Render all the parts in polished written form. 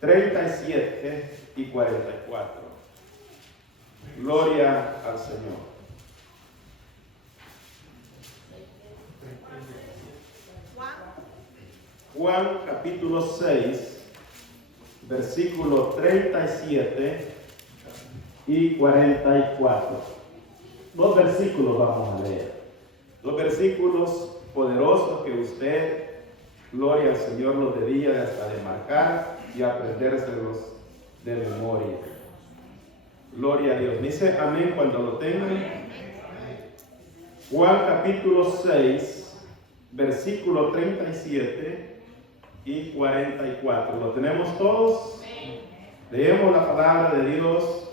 37 y 44. Gloria al Señor. Juan capítulo 6, versículo 37 y 44. Dos versículos vamos a leer. Dos versículos poderosos que usted, gloria al Señor, los debía hasta de marcar y aprendérselos de memoria. Gloria a Dios. Dice amén cuando lo tengan. Juan capítulo 6, versículo 37 y 44. ¿Lo tenemos todos? Leemos la palabra de Dios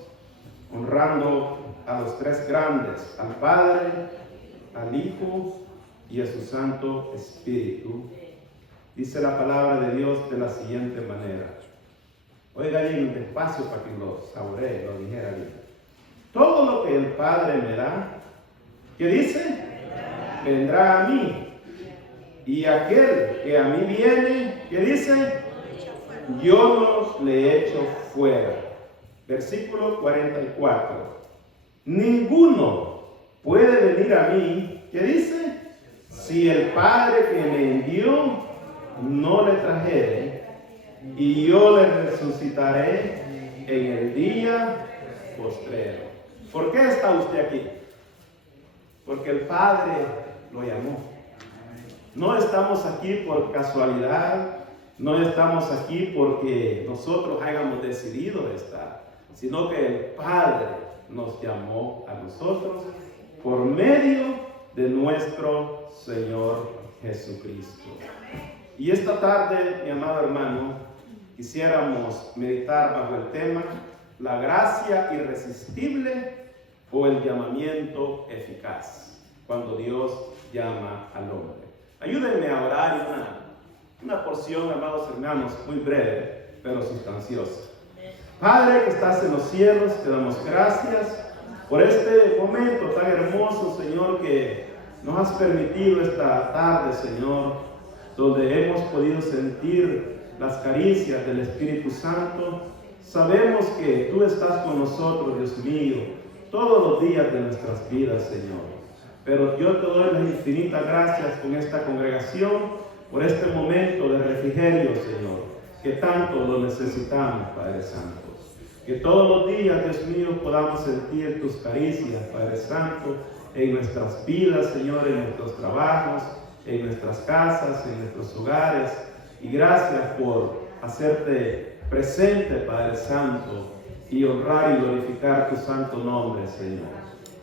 honrando a los tres grandes, al Padre, al Hijo y a su Santo Espíritu. Dice la palabra de Dios de la siguiente manera. Oiga bien despacio para que lo saboree, lo dijera bien. Todo lo que el Padre me da, ¿qué dice? Vendrá a mí. Y aquel que a mí viene, ¿qué dice? Yo no le echo fuera. Versículo 44. Ninguno puede venir a mí, ¿qué dice? Si el Padre que me envió no le trajere, y yo le resucitaré en el día postrero. ¿Por qué está usted aquí? Porque el Padre lo llamó. No estamos aquí por casualidad, no estamos aquí porque nosotros hayamos decidido estar, sino que el Padre nos llamó a nosotros por medio de nuestro Señor Jesucristo. Y esta tarde, mi amado hermano, quisiéramos meditar bajo el tema la gracia irresistible o el llamamiento eficaz, cuando Dios llama al hombre. Ayúdenme a orar una porción, amados hermanos, muy breve, pero sustanciosa. Padre que estás en los cielos, te damos gracias por este momento tan hermoso, Señor, que nos has permitido esta tarde, Señor, donde hemos podido sentir las caricias del Espíritu Santo. Sabemos que tú estás con nosotros, Dios mío, todos los días de nuestras vidas, Señor. Pero yo te doy las infinitas gracias con esta congregación, por este momento de refrigerio, Señor, que tanto lo necesitamos, Padre Santo. Que todos los días, Dios mío, podamos sentir tus caricias, Padre Santo, en nuestras vidas, Señor, en nuestros trabajos, en nuestras casas, en nuestros hogares. Y gracias por hacerte presente, Padre Santo, y honrar y glorificar tu santo nombre, Señor.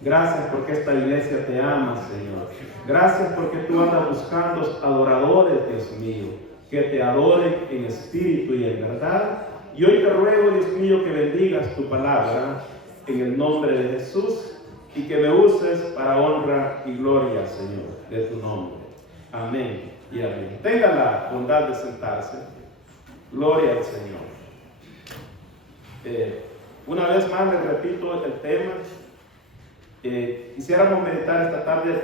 Gracias porque esta iglesia te ama, Señor. Gracias porque tú andas buscando adoradores, Dios mío, que te adoren en espíritu y en verdad. Y hoy te ruego, Dios mío, que bendigas tu palabra en el nombre de Jesús y que me uses para honra y gloria, Señor, de tu nombre. Amén y amén. Tenga la bondad de sentarse. Gloria al Señor. Una vez más les repito el tema. Quisiéramos meditar esta tarde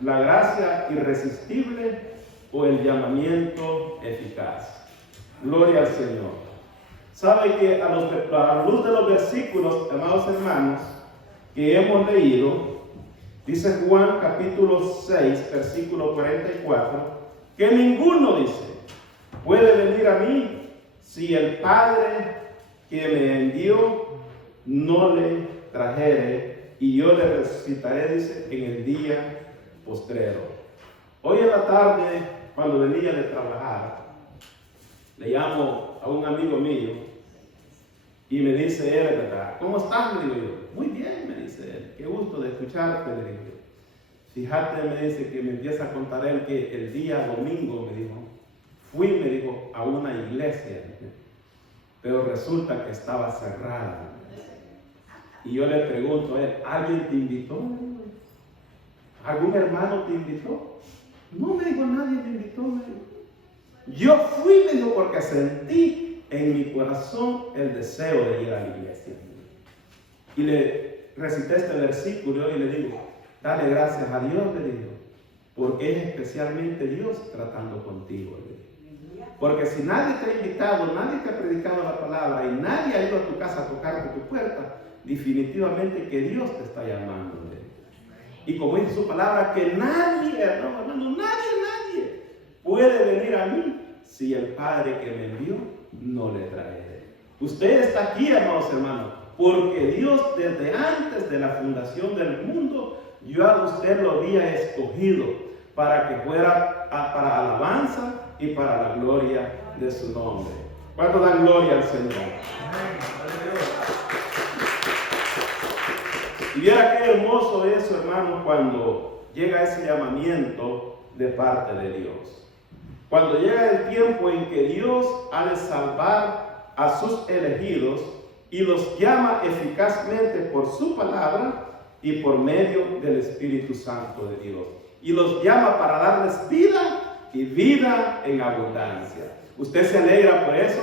la gracia irresistible o el llamamiento eficaz. Gloria al Señor. Sabe que a la luz de los versículos, amados hermanos, que hemos leído, dice Juan capítulo 6, versículo 44, que ninguno, dice, puede venir a mí si el Padre que me envió no le trajere, y yo le resucitaré, dice, en el día postrero. Hoy en la tarde, cuando venía de trabajar, le llamo a un amigo mío y me dice él, ¿verdad? ¿Cómo estás? Le digo yo. Muy bien, me dice él. Qué gusto de escucharte, le digo yo. Fíjate, me dice, que me empieza a contar él que el día domingo, me dijo, fui, me dijo, a una iglesia, pero resulta que estaba cerrada. Y yo le pregunto a él, ¿alguien te invitó? ¿Algún hermano te invitó? No, me dijo, nadie me invitó, me dijo. Yo fui, me dijo, porque sentí en mi corazón el deseo de ir a la iglesia. Y le recité este versículo y le digo, dale gracias a Dios, le digo, porque es especialmente Dios tratando contigo, le digo. Porque si nadie te ha invitado, nadie te ha predicado la palabra y nadie ha ido a tu casa a tocarte tu puerta, definitivamente que Dios te está llamando. Y como dice su palabra, que nadie, hermano, nadie puede venir a mí si el Padre que me envió no le trae. Usted está aquí, amados hermanos, porque Dios desde antes de la fundación del mundo, yo a usted lo había escogido para que fuera para alabanza y para la gloria de su nombre. ¿Cuánto dan gloria al Señor? Y viera qué hermoso es, hermano, cuando llega ese llamamiento de parte de Dios. Cuando llega el tiempo en que Dios ha de salvar a sus elegidos y los llama eficazmente por su palabra y por medio del Espíritu Santo de Dios. Y los llama para darles vida y vida en abundancia. ¿Usted se alegra por eso?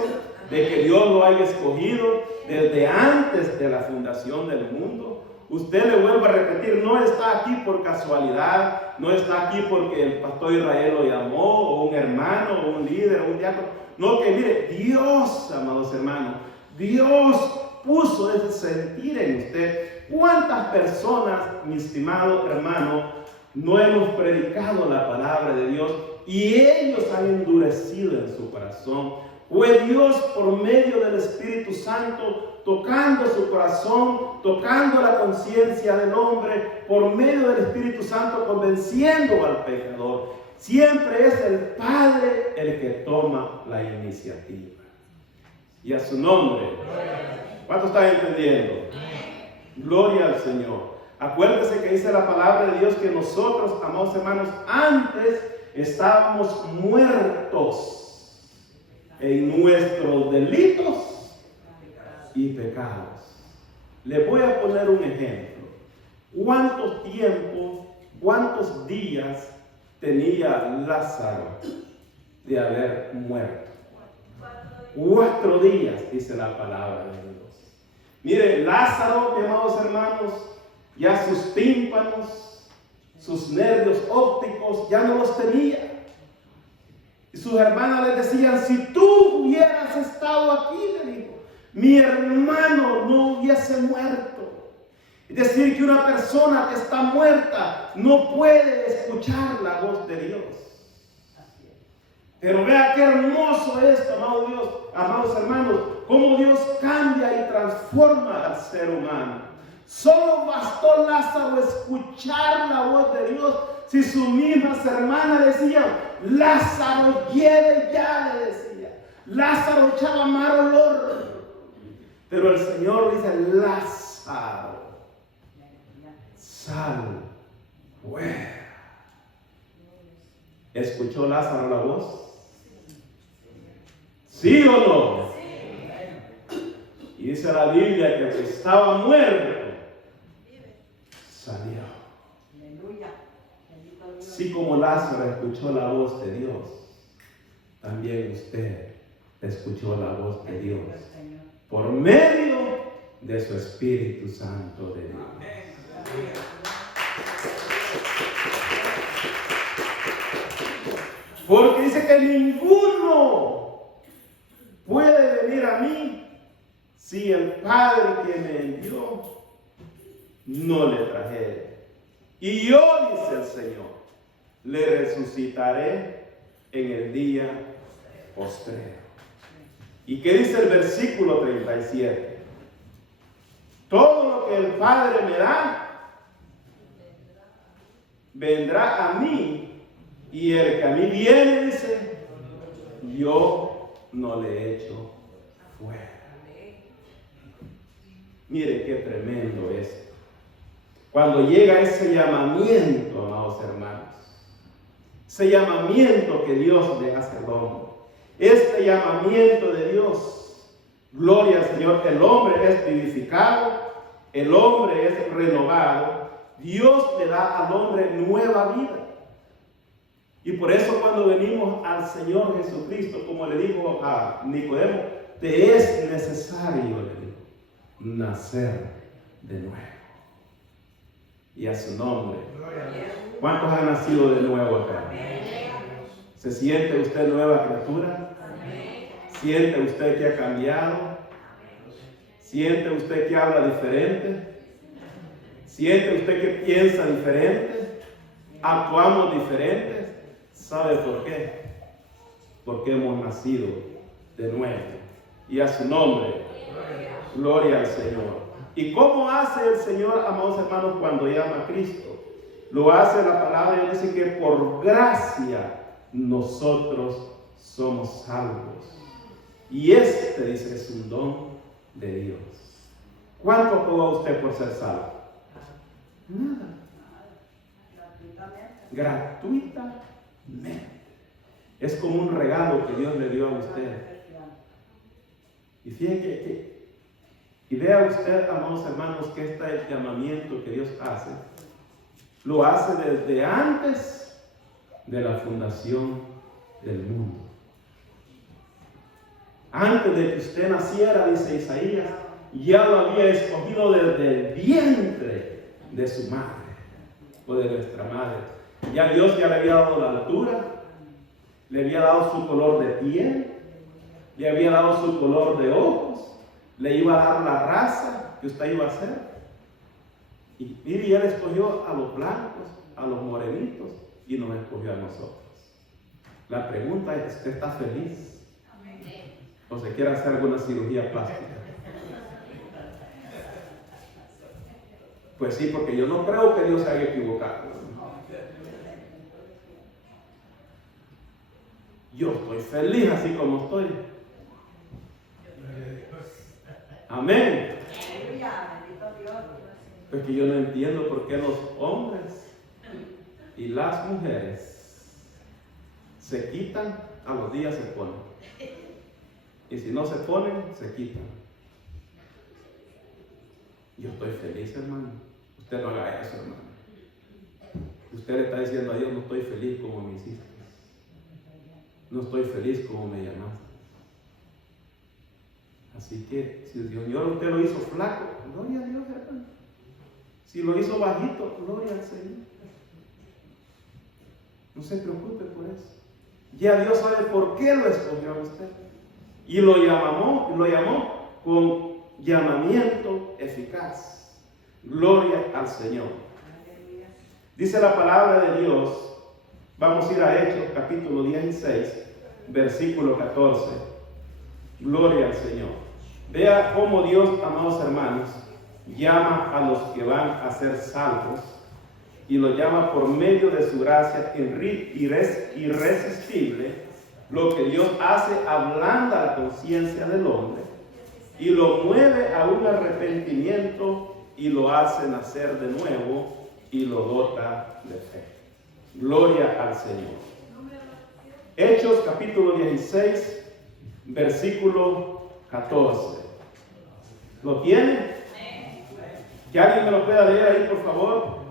De que Dios lo haya escogido desde antes de la fundación del mundo. Usted, le vuelvo a repetir, no está aquí por casualidad, no está aquí porque el pastor Israel lo llamó, o un hermano, o un líder, o un diácono. No, que mire, Dios, amados hermanos, Dios puso ese sentir en usted. ¿Cuántas personas, mi estimado hermano, no hemos predicado la palabra de Dios y ellos han endurecido en su corazón? Fue Dios por medio del Espíritu Santo tocando su corazón, tocando la conciencia del hombre, por medio del Espíritu Santo convenciendo al pecador. Siempre es el Padre el que toma la iniciativa. Y a su nombre. ¿Cuánto están entendiendo? Gloria al Señor. Acuérdese que dice la palabra de Dios que nosotros, amados hermanos, antes estábamos muertos en nuestros delitos y pecados. Les voy a poner un ejemplo. ¿Cuánto tiempo, cuántos días tenía Lázaro de haber muerto? 4 días, dice la palabra de Dios. Mire, Lázaro, mis amados hermanos, ya sus tímpanos, sus nervios ópticos ya no los tenía. Y sus hermanas le decían, si tú hubieras estado aquí, le dijo, mi hermano no hubiese muerto. Es decir, que una persona que está muerta no puede escuchar la voz de Dios. Pero vea qué hermoso es, amado Dios, amados hermanos, cómo Dios cambia y transforma al ser humano. Solo bastó Lázaro escuchar la voz de Dios. Si sus mismas hermanas decían, Lázaro, lleve ya, le decía. Lázaro echaba mal olor. Pero el Señor dice, Lázaro, sal fuera. ¿Escuchó Lázaro la voz? ¿Sí o no? Y dice la Biblia que estaba muerto, salió. Así como Lázaro escuchó la voz de Dios, también usted escuchó la voz de Dios por medio de su Espíritu Santo de Dios. Porque dice que ninguno puede venir a mí si el Padre que me envió no le trajere. Y yo, dice el Señor, le resucitaré en el día postrero. ¿Y qué dice el versículo 37? Todo lo que el Padre me da, vendrá a mí, y el que a mí viene, dice, yo no le echo fuera. Mire qué tremendo es. Cuando llega ese llamamiento, amados hermanos, ese llamamiento que Dios le hace al hombre, este llamamiento de Dios, gloria al Señor, el hombre es vivificado, el hombre es renovado, Dios le da al hombre nueva vida. Y por eso cuando venimos al Señor Jesucristo, como le dijo a Nicodemo, te es necesario, le dijo, nacer de nuevo. Y a su nombre. ¿Cuántos han nacido de nuevo acá? ¿Se siente usted nueva criatura? ¿Siente usted que ha cambiado? ¿Siente usted que habla diferente? ¿Siente usted que piensa diferente? ¿Actuamos diferentes? ¿Sabe por qué? Porque hemos nacido de nuevo. Y a su nombre, gloria al Señor. ¿Y cómo hace el Señor, amados hermanos, cuando llama a Cristo? Lo hace la palabra y dice que por gracia nosotros somos salvos. Y este, dice, es un don de Dios. ¿Cuánto pagó usted por ser salvo? Nada. Gratuitamente. Es como un regalo que Dios le dio a usted. Y fíjate y vea usted, amados hermanos, que este es el llamamiento que Dios hace. Lo hace desde antes de la fundación del mundo. Antes de que usted naciera, dice Isaías, ya lo había escogido desde el vientre de su madre o de nuestra madre. Ya Dios ya le había dado la altura, le había dado su color de piel, le había dado su color de ojos, le iba a dar la raza que usted iba a ser. Y mire, Él escogió a los blancos, a los morenitos y nos escogió a nosotros. La pregunta es, ¿usted está feliz? ¿O se quiere hacer alguna cirugía plástica? Pues sí, porque yo no creo que Dios se haya equivocado. Yo estoy feliz así como estoy. Amén. Porque yo no entiendo por qué los hombres y las mujeres se quitan, a los días se ponen. Y si no se ponen, se quitan. Yo estoy feliz, hermano. Usted no haga eso, hermano. Usted le está diciendo a Dios, no estoy feliz como me hiciste. No estoy feliz como me llamaste. Así que, si el Señor usted lo hizo flaco, gloria a Dios, hermano. Si lo hizo bajito, gloria al Señor. No se preocupe por eso. Ya Dios sabe por qué lo escogió a usted. Y lo llamó con llamamiento eficaz. Gloria al Señor. Dice la palabra de Dios. Vamos a ir a Hechos capítulo 16, versículo 14. Gloria al Señor. Vea cómo Dios, amados hermanos, llama a los que van a ser salvos y lo llama por medio de su gracia irresistible. Lo que Dios hace, ablanda la conciencia del hombre y lo mueve a un arrepentimiento y lo hace nacer de nuevo y lo dota de fe. Gloria al Señor. Hechos capítulo 16, versículo 14. ¿Lo tiene? ¿Que alguien me lo pueda leer ahí, por favor?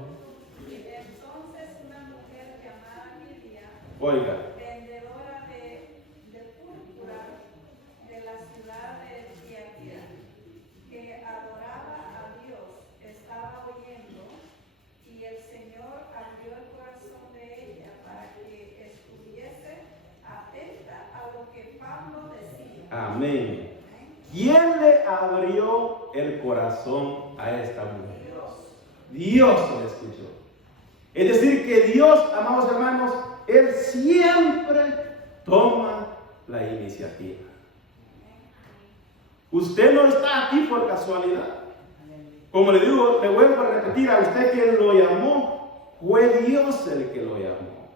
Entonces una mujer llamada Lidia, Oiga. vendedora de púrpura de la ciudad de Tiatira, que adoraba a Dios, estaba oyendo, y el Señor abrió el corazón de ella para que estuviese atenta a lo que Pablo decía. Amén. ¿Quién le abrió el corazón a esta mujer? Dios le escuchó. Es decir, que Dios, amados hermanos, Él siempre toma la iniciativa. Usted no está aquí por casualidad. Como le digo, le vuelvo a repetir, a usted quien lo llamó, fue Dios el que lo llamó.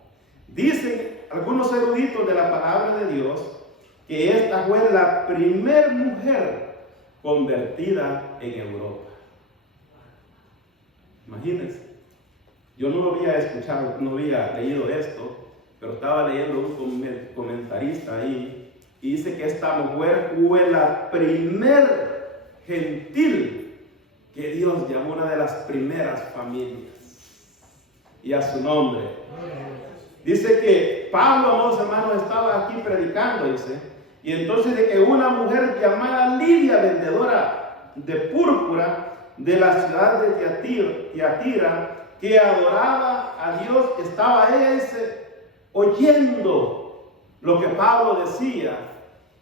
Dicen algunos eruditos de la palabra de Dios que esta fue la primer mujer convertida en Europa. Imagínense, yo no lo había escuchado, no había leído esto, pero estaba leyendo un comentarista ahí y dice que esta mujer fue la primer gentil que Dios llamó, una de las primeras familias, y a su nombre. Dice que Pablo, amados hermanos, estaba aquí predicando, dice, y entonces de que una mujer llamada Lidia, vendedora de púrpura de la ciudad de Tiatira, que adoraba a Dios, estaba ella, dice, oyendo lo que Pablo decía,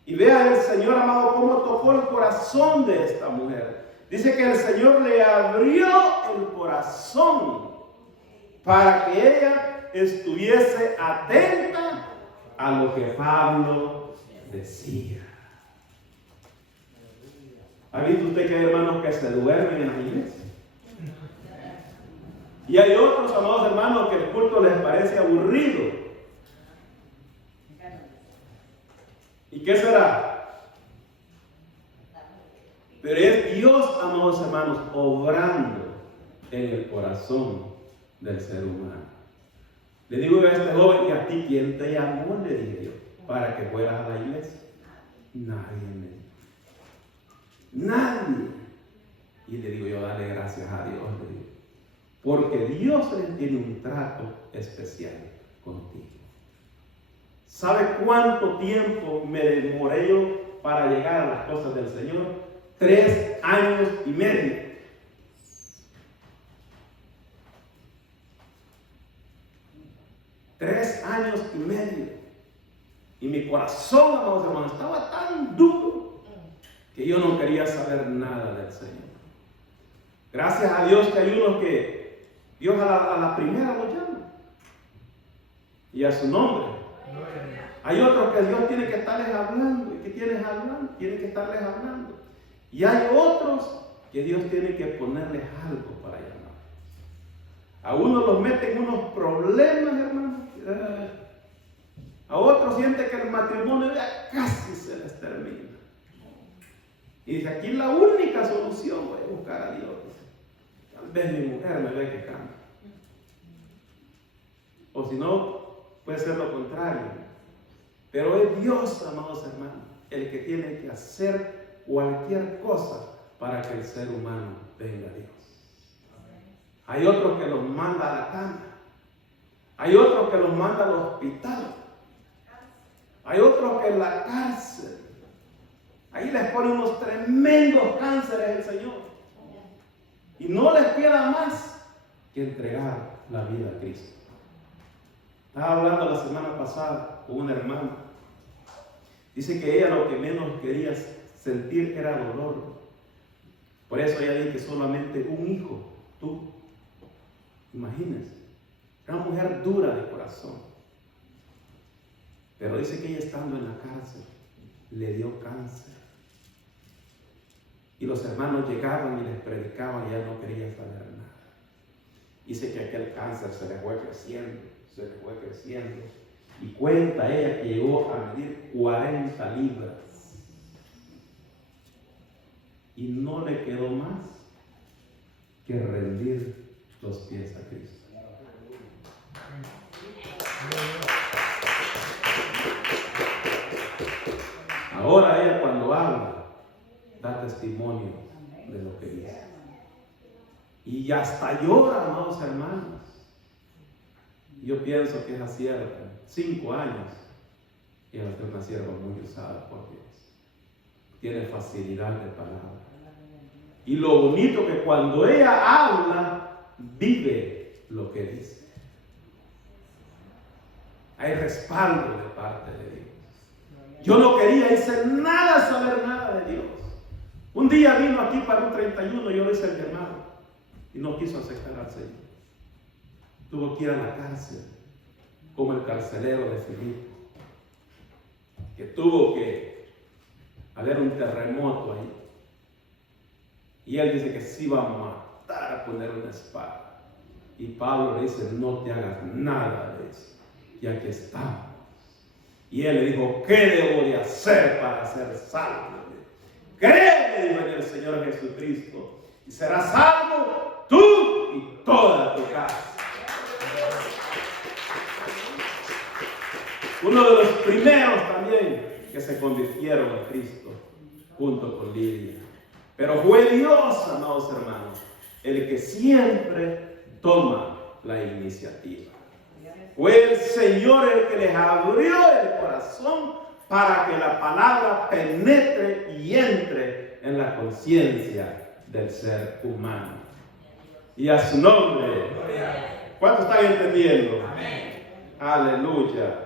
Y vea el Señor, amado, cómo tocó el corazón de esta mujer. Dice que el Señor le abrió el corazón para que ella estuviese atenta a lo que Pablo decía. ¿Ha visto usted que hay hermanos que se duermen en la iglesia? Y hay otros, amados hermanos, que el culto les parece aburrido. ¿Y qué será? Pero es Dios, amados hermanos, obrando en el corazón del ser humano. Le digo a este joven: ¿y a ti quién te llamó? Le dije yo, para que fueras a la iglesia. Nadie me dijo. Nadie. Y le digo yo: dale gracias a Dios, le digo, porque Dios tiene un trato especial contigo. ¿Sabe cuánto tiempo me demoré yo para llegar a las cosas del Señor? 3 años y medio. 3 años y medio. Y mi corazón, amados hermanos, estaba tan duro que yo no quería saber nada del Señor. Gracias a Dios que hay unos que Dios a la primera lo llama. Y a su nombre. Hay otros que Dios tiene que estarles hablando. ¿Y que tiene que estarles hablando? Y hay otros que Dios tiene que ponerles algo para llamar. A unos los mete en unos problemas, hermano. A otros siente que el matrimonio ya casi se les termina. Y dice: aquí la única solución, voy a buscar a Dios. Tal vez mi mujer me ve que cambia. O si no, puede ser lo contrario. Pero es Dios, amados hermanos, el que tiene que hacer cualquier cosa para que el ser humano venga a Dios. Hay otros que los manda a la cama. Hay otros que los manda al hospital. Hay otros que en la cárcel. Ahí les pone unos tremendos cánceres el Señor. Y no les queda más que entregar la vida a Cristo. Estaba hablando la semana pasada con una hermana. Dice que ella lo que menos quería sentir era dolor. Por eso ella dice que solamente un hijo tuvo. Imagínense. Era una mujer dura de corazón. Pero dice que ella, estando en la cárcel, le dio cáncer. Y los hermanos llegaban y les predicaban y ella no quería saber nada. Dice que aquel cáncer se le fue creciendo. Y cuenta ella que llegó a medir 40 libras. Y no le quedó más que rendir los pies a Cristo. Ahora ella, cuando habla, da testimonio de lo que dice. Y hasta llora, amados hermanos. Yo pienso que es acierto. 5 años y ella es una sierva muy usada por Dios. Tiene facilidad de palabra. Y lo bonito que cuando ella habla, vive lo que dice. Hay respaldo de parte de Dios. Yo no quería irse nada, saber nada de Dios. Un día vino aquí para un 31, yo le hice el llamado y no quiso aceptar al Señor. Tuvo que ir a la cárcel, como el carcelero de Filipo, que tuvo que haber un terremoto ahí. Y él dice que se iba a matar a poner una espada. Y Pablo le dice: no te hagas nada de eso, ya que estamos. Y él le dijo: ¿qué debo de hacer para ser salvo? Cree en el Señor Jesucristo y serás salvo tú y toda tu casa. Uno de los primeros también que se convirtieron a Cristo junto con Lidia. Pero fue Dios, amados hermanos, el que siempre toma la iniciativa. Fue el Señor el que les abrió el corazón para que la palabra penetre y entre en la conciencia del ser humano. Y a su nombre. ¿Cuántos están entendiendo? Amén. Aleluya.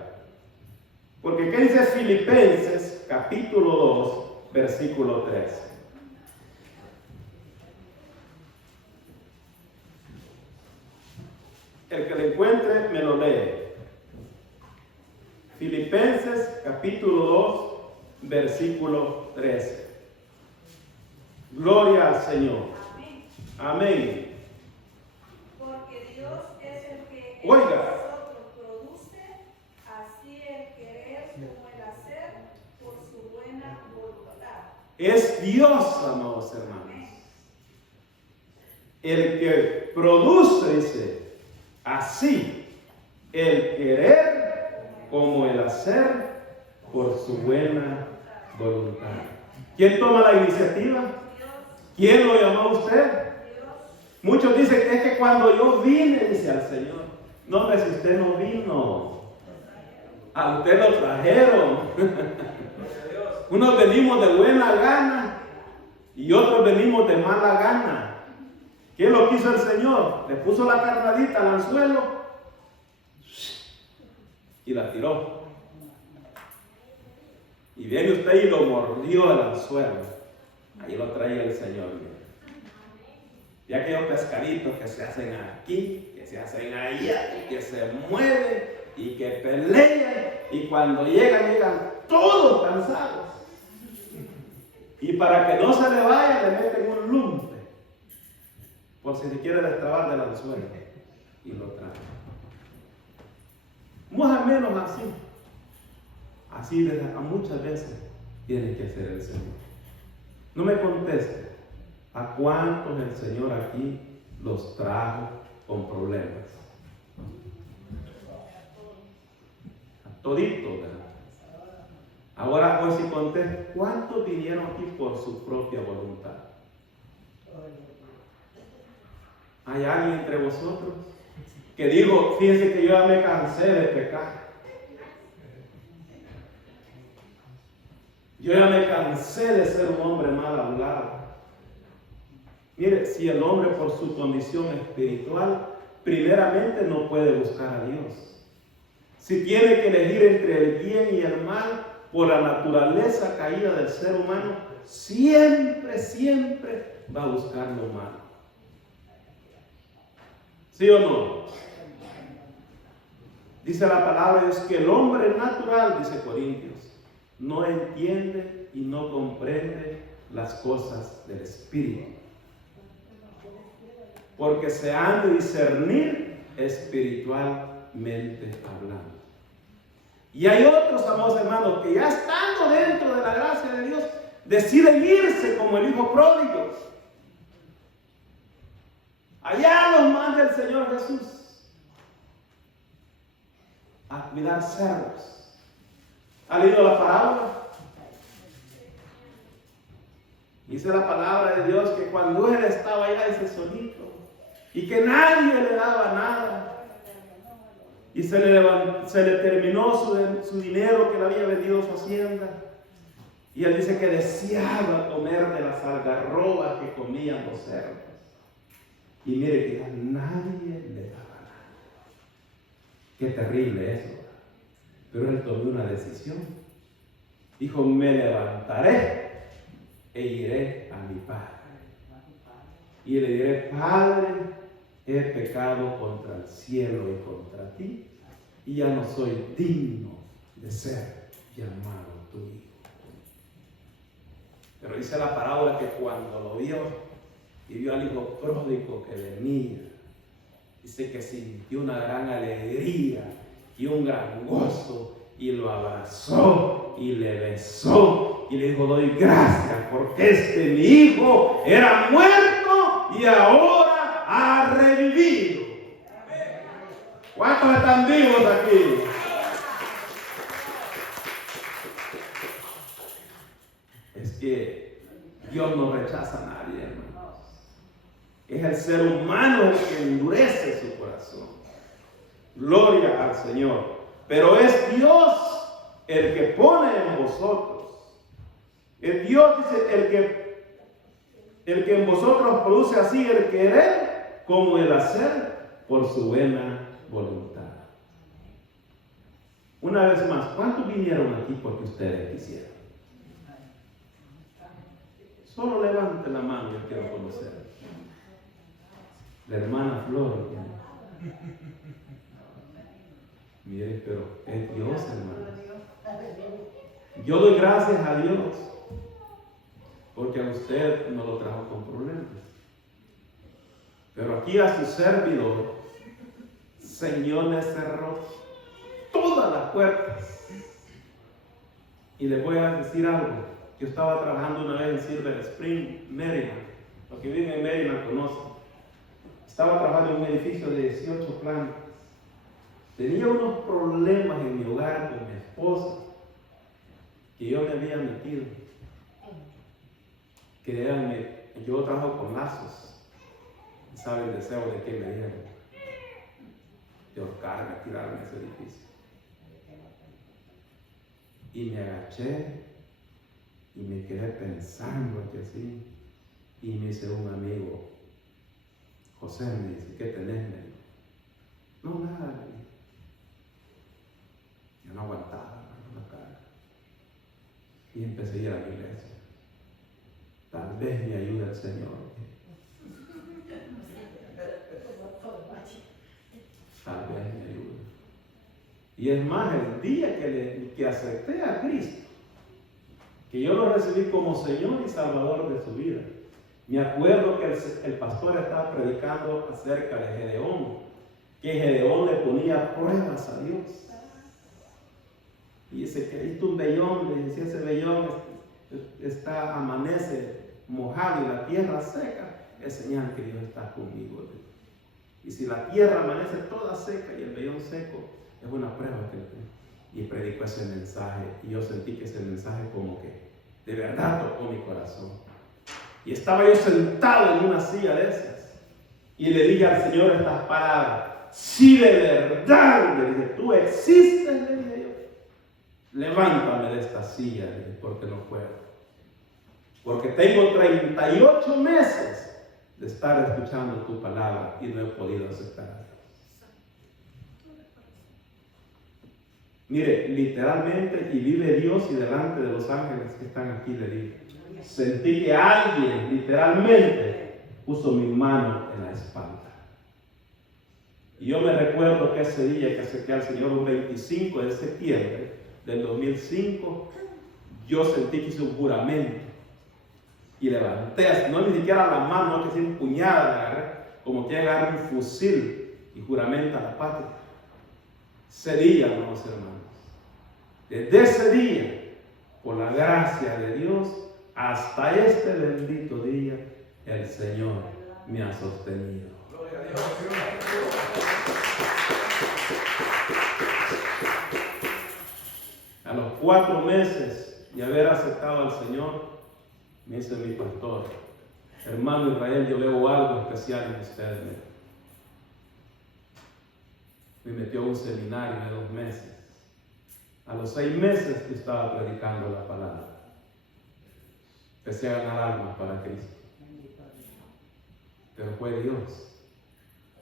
Porque ¿qué dice Filipenses capítulo 2, versículo 3. El que lo encuentre me lo lee. Filipenses capítulo 2, versículo 13. Gloria al Señor. Amén. Amén. Porque Dios es el que Oiga. en nosotros produce así el querer como el hacer por su buena voluntad. Es Dios, amados hermanos, el que produce, dice, así el querer como el hacer por su buena voluntad. ¿Quién toma la iniciativa? ¿Quién lo llamó a usted? Muchos dicen que es que cuando yo vine, dice al Señor. No, hombre, si usted no vino, a usted lo trajeron. Unos venimos de buena gana y otros venimos de mala gana. ¿Qué es lo que hizo el Señor? Le puso la carnadita al anzuelo y la tiró. Y viene usted y lo mordió el anzuelo. Ahí lo trae el Señor. Y aquellos pescaditos que se hacen aquí, que se hacen allá, y que se mueven y que pelean. Y cuando llegan todos cansados. Y para que no se le vaya, le meten un lumpe. Por si se quiere destrabar del anzuelo. Y lo traen. Más o menos así. Así muchas veces tiene que ser el Señor. No me conteste. ¿A cuántos el Señor aquí los trajo con problemas? A toditos, ¿verdad? Ahora pues si conteste, ¿cuántos vinieron aquí por su propia voluntad? ¿Hay alguien entre vosotros que dijo, fíjense que yo ya me cansé de pecar? Yo ya me cansé de ser un hombre mal hablado. Mire, si el hombre por su condición espiritual, primeramente no puede buscar a Dios. Si tiene que elegir entre el bien y el mal, por la naturaleza caída del ser humano, siempre va a buscar lo malo. ¿Sí o no? Dice la palabra de Dios que el hombre natural, dice Corintios, no entiende y no comprende las cosas del Espíritu. Porque se han de discernir espiritualmente hablando. Y hay otros, amados hermanos, que ya estando dentro de la gracia de Dios, deciden irse como el hijo pródigo. Allá los manda el Señor Jesús a cuidar cerdos. ¿Ha leído la parábola? Dice la palabra de Dios que cuando él estaba allá, dice solito, y que nadie le daba nada, y se le terminó su dinero que le había vendido su hacienda, y él dice que deseaba comer de las algarrobas que comían los cerdos. Y mire que a nadie le daba nada. Qué terrible eso. Pero él tomó una decisión. Dijo, me levantaré e iré a mi padre. Y le diré, Padre, he pecado contra el cielo y contra ti, y ya no soy digno de ser llamado tu hijo. Pero dice la parábola que cuando lo vio, y vio al hijo pródigo que venía, dice que sintió una gran alegría y un gran gozo, y lo abrazó y le besó y le dijo, doy gracias porque mi hijo era muerto y ahora ha revivido. ¿Cuántos están vivos aquí? Es que Dios no rechaza a nadie, hermanos. Es el ser humano el que endurece su corazón. Gloria al Señor. Pero es Dios el que pone en vosotros. Es Dios, dice, el que en vosotros produce así el querer como el hacer por su buena voluntad. Una vez más, ¿cuántos vinieron aquí porque ustedes quisieron? Solo levante la mano, yo quiero conocer. La hermana Flor. Mire, pero es Dios, hermano. Yo doy gracias a Dios porque a usted no lo trajo con problemas. Pero aquí a su servidor, Señor, le cerró todas las puertas. Y les voy a decir algo. Yo estaba trabajando una vez en Silver Spring, Maryland. Los que viven en Maryland conocen. Estaba trabajando en un edificio de 18 plantas. Tenía unos problemas en mi hogar con mi esposa que yo me había metido. Créanme, yo trabajo con lazos. ¿Saben el deseo de que me dieron? De ahorcarme, tirarme a ese edificio. Y me agaché y me quedé pensando que así. Y me dice un amigo, José, me dice, ¿qué tenés? Me dijo, no, nada, me dijo. Yo no aguantaba la cara. Y empecé a ir a la iglesia. Tal vez me ayude el Señor. Tal vez me ayude. Y es más, el día que acepté a Cristo, que yo lo recibí como Señor y Salvador de su vida, me acuerdo que el pastor estaba predicando acerca de Gedeón, que Gedeón le ponía pruebas a Dios. Y dice que viste un vellón, le decía, ese vellón amanece mojado y la tierra seca, es señal que Dios está conmigo. Y si la tierra amanece toda seca y el vellón seco, es una prueba que y predicó ese mensaje. Y yo sentí que ese mensaje como que de verdad tocó mi corazón. Y estaba yo sentado en una silla de esas y le dije al Señor estas palabras: si de verdad, le dije, tú existes, le dije yo, levántame de esta silla, le dije, porque no puedo. Porque tengo 38 meses de estar escuchando tu palabra y no he podido aceptar a Dios. Mire, literalmente, y vive Dios y delante de los ángeles que están aquí, le dije, sentí que alguien literalmente puso mi mano en la espalda. Y yo me recuerdo que ese día que acerqué al Señor, un 25 de septiembre del 2005, yo sentí que hice un juramento. Y levanté, no ni siquiera la mano, no que sea empuñada, la agarré, como que agarré un fusil y juramenta la patria. Ese día, hermanos, desde ese día, por la gracia de Dios, hasta este bendito día, el Señor me ha sostenido. Gloria a Dios. A los 4 meses de haber aceptado al Señor, me dice mi pastor, hermano Israel, yo veo algo especial en usted. Me metió a un seminario de 2 meses. A los 6 meses que estaba predicando la palabra, empecé a ganar almas para Cristo. Pero fue Dios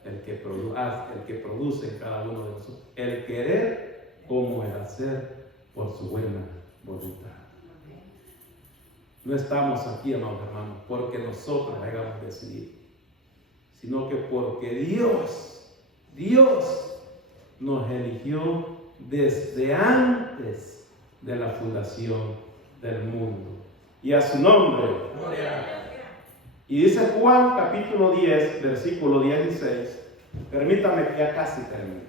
el que produce en cada uno de nosotros el querer como el hacer por su buena voluntad. No estamos aquí, amados hermanos, porque nosotros hayamos decidido, sino que porque Dios nos eligió desde antes de la fundación del mundo. Y a su nombre. Y dice Juan capítulo 10, versículo 16. Permítame que ya casi termine.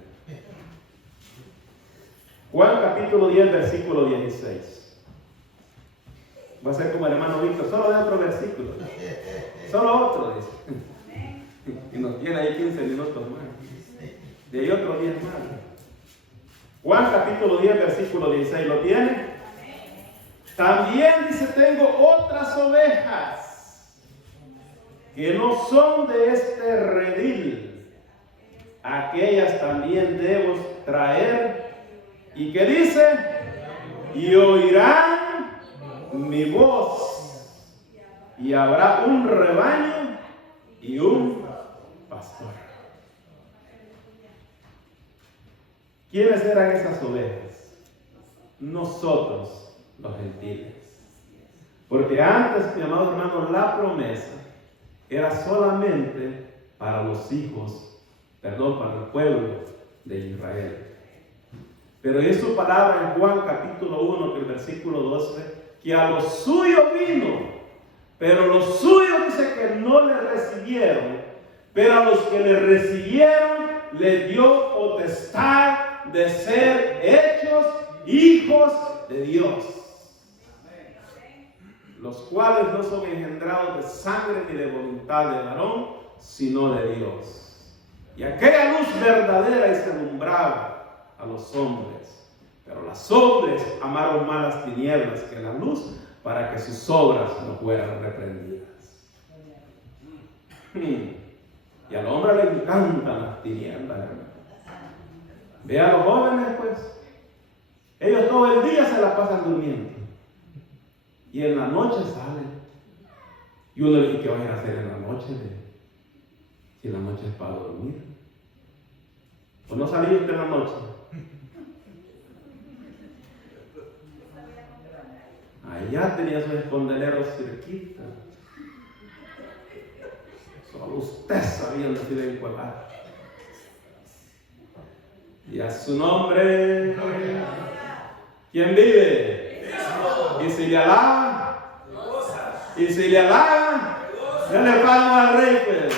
Juan capítulo 10, versículo 16. Va a ser como el hermano Víctor, solo de otro versículo. Solo otro, dice. Y nos tiene ahí 15 minutos más. De ahí otro 10 más. Juan capítulo 10, versículo 16, ¿lo tiene? También dice, tengo otras ovejas que no son de este redil. Aquellas también debo traer. ¿Y qué dice? Y oirán mi voz. Y habrá un rebaño y un pastor. ¿Quiénes eran esas ovejas? Nosotros, los gentiles. Porque antes, mi amado hermano, la promesa era solamente para los para el pueblo de Israel. Pero es su palabra en Juan capítulo 1, que el versículo 12, que a los suyos vino, pero los suyos dice que no le recibieron, pero a los que le recibieron le dio potestad de ser hechos hijos de Dios, los cuales no son engendrados de sangre ni de voluntad de varón, sino de Dios. Y aquella luz verdadera y se alumbraba a los hombres, pero los hombres amaron más las tinieblas que la luz, para que sus obras no fueran reprendidas. Y al hombre le encantan las tinieblas, hermano. Ve a los jóvenes, pues. Ellos todo el día se la pasan durmiendo. Y en la noche salen. Y uno le dice, ¿qué van a hacer en la noche? Si la noche es para dormir. ¿O no salí usted en la noche? Allá tenía sus escondeleros cerquita. Solo usted sabía dónde se iba a encuadrar. Y a su nombre, ¿quién vive? Y si le alaba, ya le pago al rey, pues.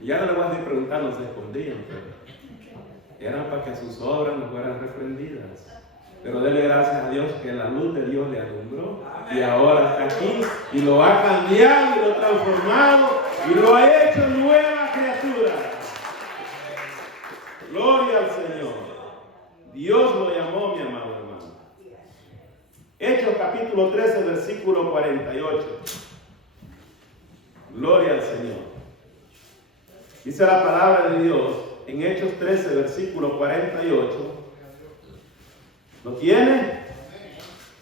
Y ya no le voy a decir preguntar, se escondían, pero eran para que sus obras no fueran reprendidas. Pero dele gracias a Dios que la luz de Dios le alumbró y ahora está aquí y lo ha cambiado y lo ha transformado y lo ha hecho nueva criatura. Gloria al Señor. Dios lo llamó, mi amado hermano. Hechos capítulo 13, versículo 48. Gloria al Señor. Dice la palabra de Dios en Hechos 13, versículo 48. ¿Lo tiene?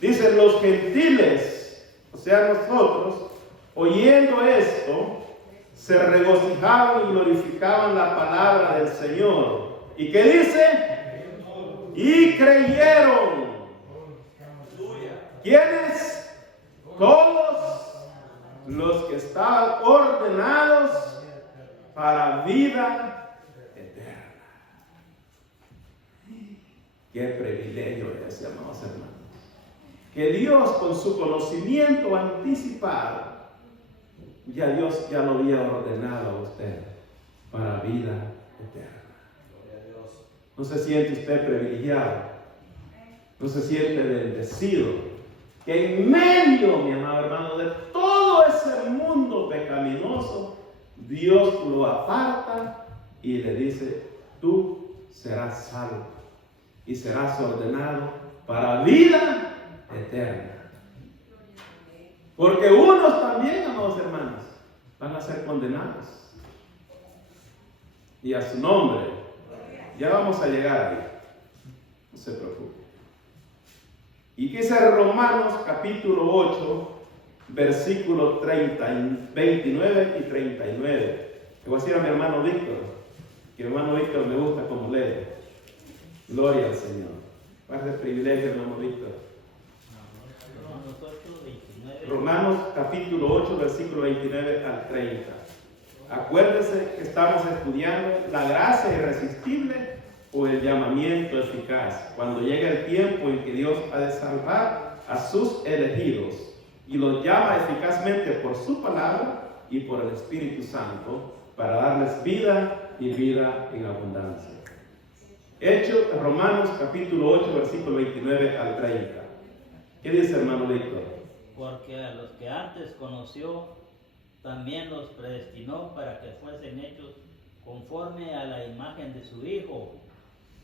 Dicen los gentiles, o sea nosotros, oyendo esto, se regocijaban y glorificaban la palabra del Señor. ¿Y qué dice? Y creyeron. ¿Quiénes? Todos los que estaban ordenados para vida eterna. Qué privilegio es, amados hermanos, que Dios con su conocimiento anticipado, Dios ya lo había ordenado a usted para vida eterna. No se siente usted privilegiado, no se siente bendecido, que en medio, mi amado hermano, de todo ese mundo pecaminoso, Dios lo aparta y le dice, tú serás salvo y serás ordenado para vida eterna. Porque unos también, amados hermanos, van a ser condenados. Y a su nombre, ya vamos a llegar ahí. No se preocupe. Y que dice Romanos capítulo 8, versículos 29 y 39. Le voy a decir a mi hermano Víctor, que mi hermano Víctor me gusta como lee. Gloria al Señor. ¿Cuál es el privilegio, hermano Víctor? Romanos capítulo 8, versículo 29 al 30. Acuérdese que estamos estudiando la gracia irresistible o el llamamiento eficaz. Cuando llega el tiempo en que Dios ha de salvar a sus elegidos y los llama eficazmente por su palabra y por el Espíritu Santo para darles vida y vida en abundancia. Hechos, Romanos capítulo 8, versículo 29 al 30. ¿Qué dice, hermano Víctor? Porque a los que antes conoció, también los predestinó para que fuesen hechos conforme a la imagen de su Hijo,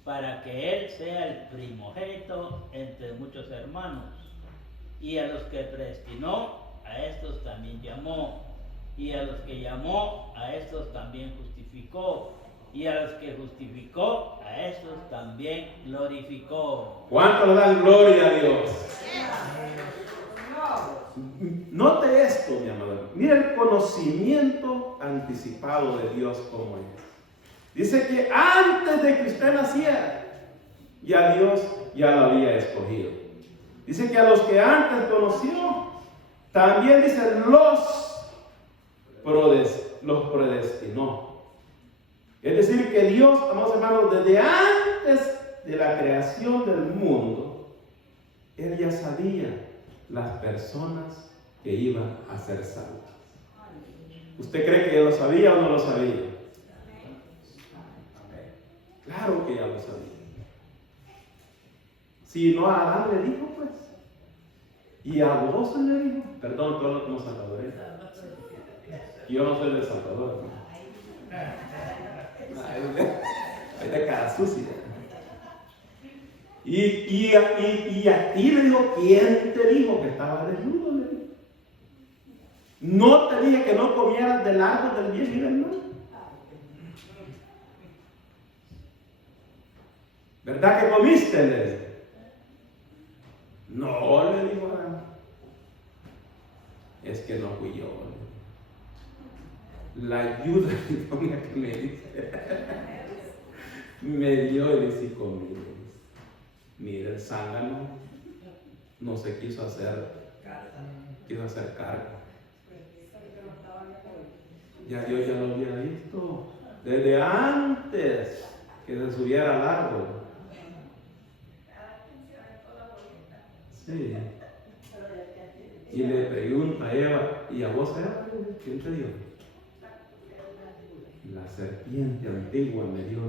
para que Él sea el primogénito entre muchos hermanos. Y a los que predestinó, a estos también llamó. Y a los que llamó, a estos también justificó. Y a los que justificó, a estos también glorificó. ¿Cuánto le dan gloria a Dios? Note esto, mi amado. Mira el conocimiento anticipado de Dios como es. Dice que antes de que usted naciera, ya Dios ya lo había escogido. Dice que a los que antes conoció, también dice los predestinó. Es decir, que Dios, amados hermanos, desde antes de la creación del mundo, Él ya sabía las personas que iban a ser salvas. ¿Usted cree que ya lo sabía o no lo sabía? Claro que ya lo sabía. Si no, a Adán le dijo, pues. Y a vos le dijo. Perdón, todos como salvadoreños. Yo no soy de Salvador. Es de cara sucia. Y a ti le dijo, ¿quién te dijo que estaba desnudo? Le dijo. No te dije que no comieras del árbol del bien y del mal. ¿Verdad que comiste? Le dijo. No, le dijo Adán. Es que no fui yo. La ayuda que me dice, me dio y dice conmigo. Mire, el zángano no se quiso hacer cargo. Ya Dios ya lo había visto desde antes que se subiera al árbol. Sí. Y le pregunta a Eva, ¿y a vos, Eva? ¿Quién te dio? La serpiente antigua me dio.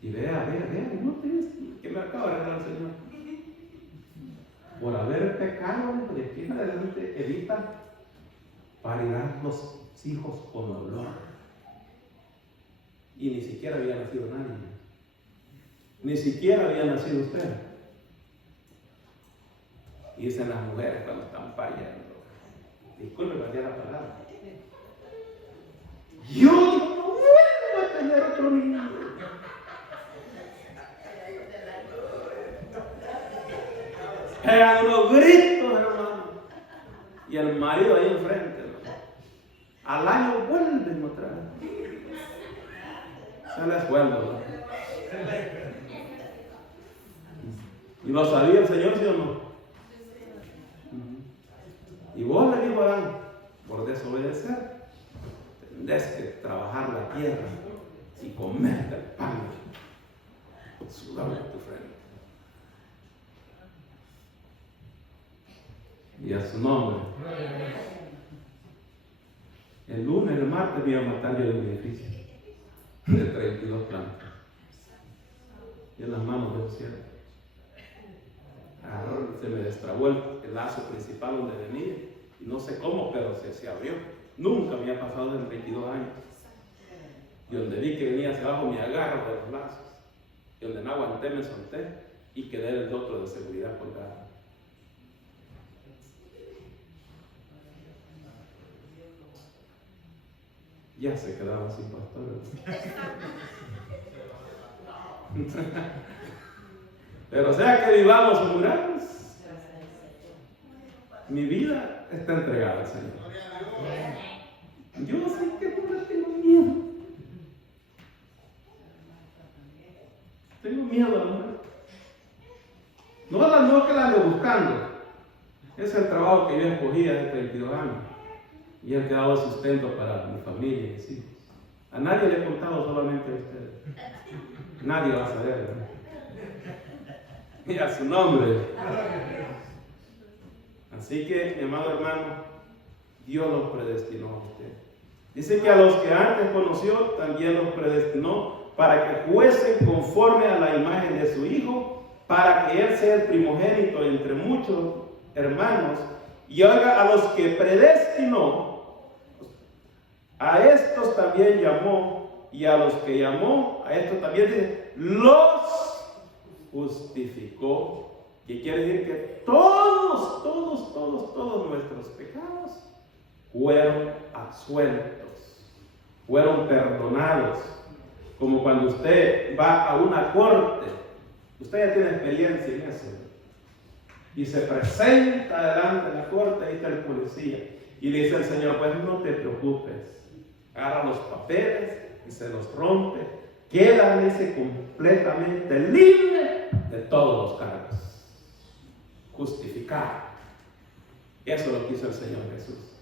Y vea, no tienes que me acaba de regalar el Señor. Por haber pecado, de aquí en adelante evita parirán los hijos con dolor. Y ni siquiera había nacido nadie. Ni siquiera había nacido usted. Y dicen las mujeres cuando están pariendo. Disculpe para la palabra. Yo no vuelvo a tener otro niño. Eran unos gritos, hermano. Y el marido ahí enfrente, hermano. Al año vuelven otra vez. Se les fue, ¿no? ¿Y lo sabía el Señor, sí o no? Y vos le dijo a Adán, por desobedecer, tendrás que trabajar la tierra y comer del pan, sudar de tu frente. Y a su nombre. El lunes, el martes, me iba a matar yo de un edificio de 32 plantas. Y en las manos del cielo. Se me destrabó el lazo principal donde venía. Y no sé cómo, pero se abrió. Nunca me había pasado en 22 años. Y donde vi que venía hacia abajo, me agarro de los lazos. Y donde no aguanté, me solté. Y quedé el otro de seguridad colgado. Ya se quedaba sin pastor. Pero sea que vivamos o muramos, mi vida está entregada al Señor. Yo sé que no le tengo miedo. Tengo miedo a la muerte. No que la ando buscando. Es el trabajo que yo escogí hace 32 años. Y he dado sustento para mi familia y mis hijos. A nadie le he contado, solamente a ustedes. Nadie va a saber, ¿verdad? Y a su nombre. Así que, mi amado hermano, Dios los predestinó a usted. Dice que a los que antes conoció, también los predestinó para que fuesen conforme a la imagen de su Hijo, para que Él sea el primogénito entre muchos hermanos. Y oiga, a los que predestinó, a estos también llamó, y a los que llamó, a estos también dice, los justificó. Que quiere decir que todos nuestros pecados fueron absueltos, fueron perdonados. Como cuando usted va a una corte, usted ya tiene experiencia en eso, y se presenta delante de la corte, ahí está el policía, y le dice al Señor, pues no te preocupes, agarra los papeles y se los rompe, queda, dice, completamente libre de todos los cargos. Justificado. Eso lo quiso el Señor Jesús.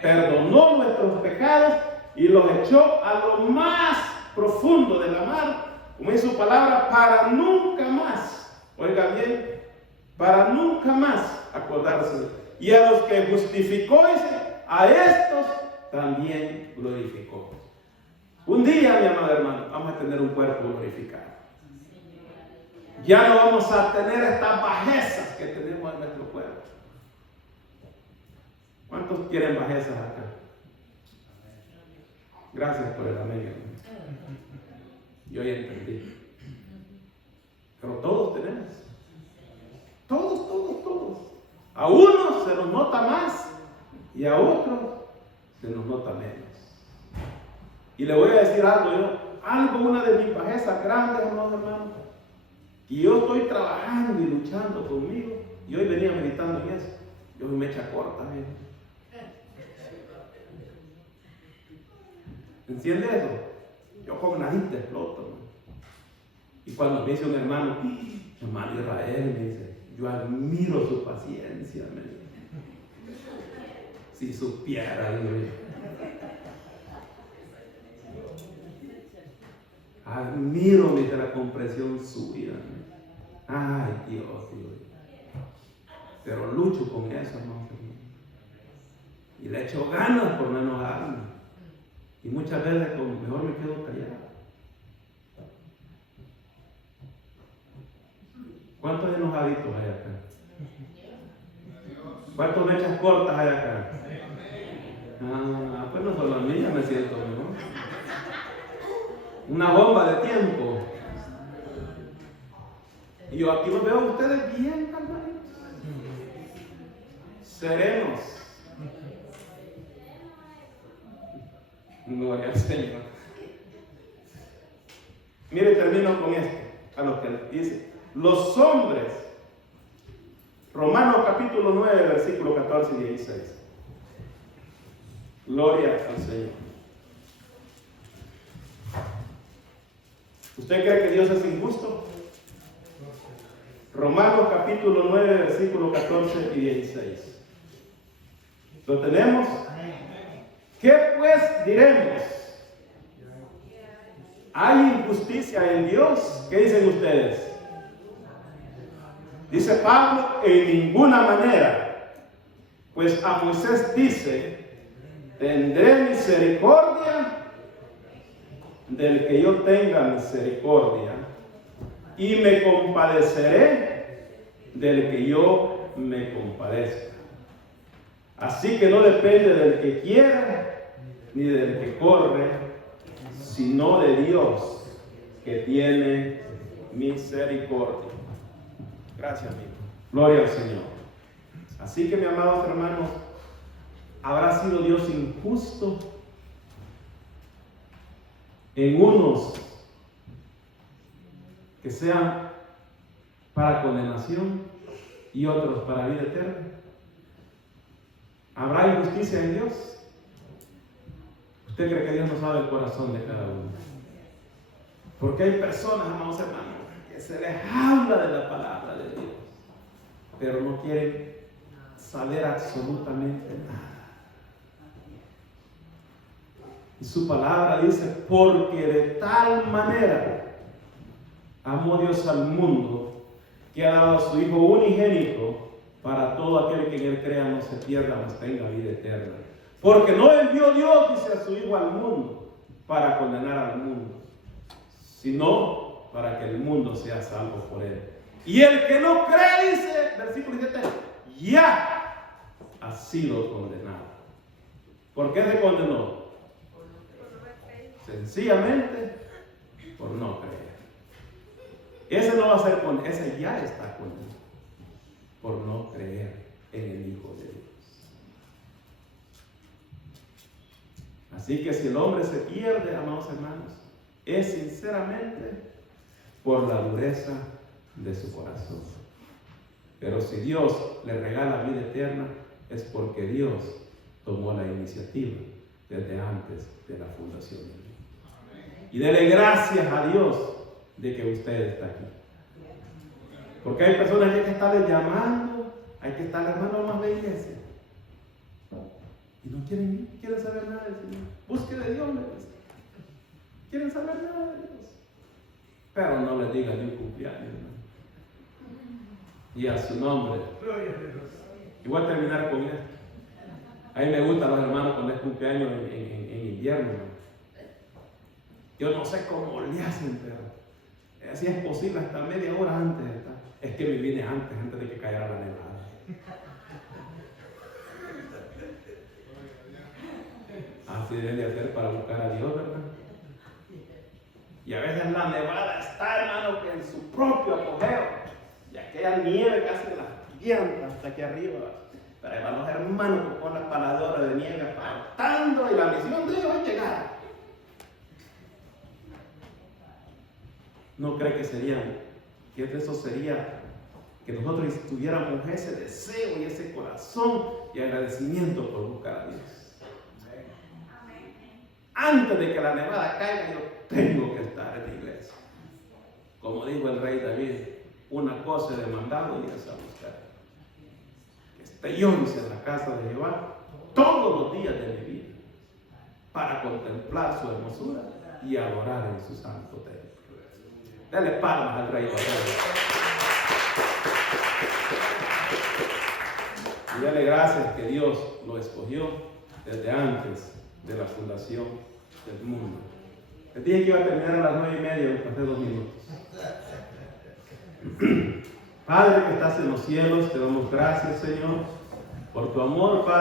Perdonó nuestros pecados y los echó a lo más profundo de la mar, como dice su palabra, para nunca más, oiga bien, para nunca más acordarse. Y a los que justificó, dice, a estos también glorificó. Un día, mi amado hermano, vamos a tener un cuerpo glorificado. Ya no vamos a tener estas bajezas que tenemos en nuestro cuerpo. ¿Cuántos quieren bajezas acá? Gracias por el amén. Yo ya entendí. Pero todos tenemos. Todos. A unos se nos nota más y a otros se nos nota menos. Y le voy a decir una de mis bajezas grandes, hermanos, y yo estoy trabajando y luchando conmigo, y hoy venía meditando en eso. Yo me echa corta, ¿eh? ¿Entiende eso? Yo con nadita exploto, ¿no? Y cuando me dice un hermano Israel, me dice, yo admiro su paciencia, me dice. Si supiera, digo yo. Admiro, dice, la comprensión suya. Ay, Dios, digo yo. Pero lucho con eso, hermano. Y le echo ganas por no enojarme. Y muchas veces mejor me quedo callado. ¿Cuántos enojaditos hay acá? ¿Cuántos mechas cortas hay acá? Pues no solo a mí, ya me siento mejor. Una bomba de tiempo. Y yo aquí los veo a ustedes bien calmaditos, serenos. Gloria al Señor. Mire, termino con esto. A lo que dice: los hombres, Romanos capítulo 9, versículo 14 y 16. Gloria al Señor. ¿Usted cree que Dios es injusto? Romanos capítulo 9, versículo 14 y 16. ¿Lo tenemos? ¿Qué pues diremos? ¿Hay injusticia en Dios? ¿Qué dicen ustedes? Dice Pablo, en ninguna manera. Pues a Moisés dice, tendré misericordia del que yo tenga misericordia, y me compadeceré del que yo me compadezca. Así que no depende del que quiera ni del que corre, sino de Dios que tiene misericordia. Gracias, amigo. Gloria al Señor. Así que, mis amados hermanos, ¿habrá sido Dios injusto en unos que sean para condenación y otros para vida eterna? ¿Habrá injusticia en Dios? ¿Usted cree que Dios no sabe el corazón de cada uno? Porque hay personas, amados hermanos, que se les habla de la palabra de Dios, pero no quieren saber absolutamente nada. Y su palabra dice, porque de tal manera amó Dios al mundo, que ha dado a su Hijo unigénito, para todo aquel que en él crea no se pierda, mas tenga vida eterna. Porque no envió Dios, dice, a su Hijo al mundo para condenar al mundo, sino para que el mundo sea salvo por él. Y el que no cree, dice, versículo 17, ya ha sido condenado. ¿Por qué se condenó? Sencillamente por no creer. Ese no va a ser condenado, ese ya está condenado por no creer en el Hijo de Dios. Así que si el hombre se pierde, amados hermanos, es sinceramente por la dureza de su corazón. Pero si Dios le regala vida eterna, es porque Dios tomó la iniciativa desde antes de la fundación del mundo. Y dele gracias a Dios de que usted está aquí. Porque hay personas que hay que estarles llamando, hay que estar hermano más de iglesia. Y no quieren saber nada del Señor. Busque de Dios, le dice. Quieren saber nada de Dios. Pero no les diga ni un cumpleaños, hermano. Y a su nombre. Y voy a terminar con esto. A mí me gustan los hermanos cuando es cumpleaños en invierno, hermano. Yo no sé cómo le hacen, pero si es posible hasta media hora antes. Es que me vine antes de que cayera la nevada. Así deben de hacer para buscar a Dios, ¿verdad? Y a veces la nevada está, hermano, que en su propio apogeo. Y aquella nieve casi las piernas hasta aquí arriba. Pero ahí van los hermanos con las paladoras de nieve apartando y la misión de ellos es llegar. ¿No cree que eso sería que nosotros tuviéramos ese deseo y ese corazón y agradecimiento por buscar a Dios? Antes de que la nevada caiga, yo tengo que estar en la iglesia. Como dijo el rey David, una cosa he demandado y esa buscar. Que esté yo en la casa de Jehová todos los días de mi vida para contemplar su hermosura y adorar en su santo templo. Dale palmas al rey David. Y dale gracias que Dios lo escogió desde antes de la fundación del mundo. Les dije que iba a terminar a las 9:30, me pasé 2 minutos. Padre que estás en los cielos, te damos gracias, Señor, por tu amor, Padre.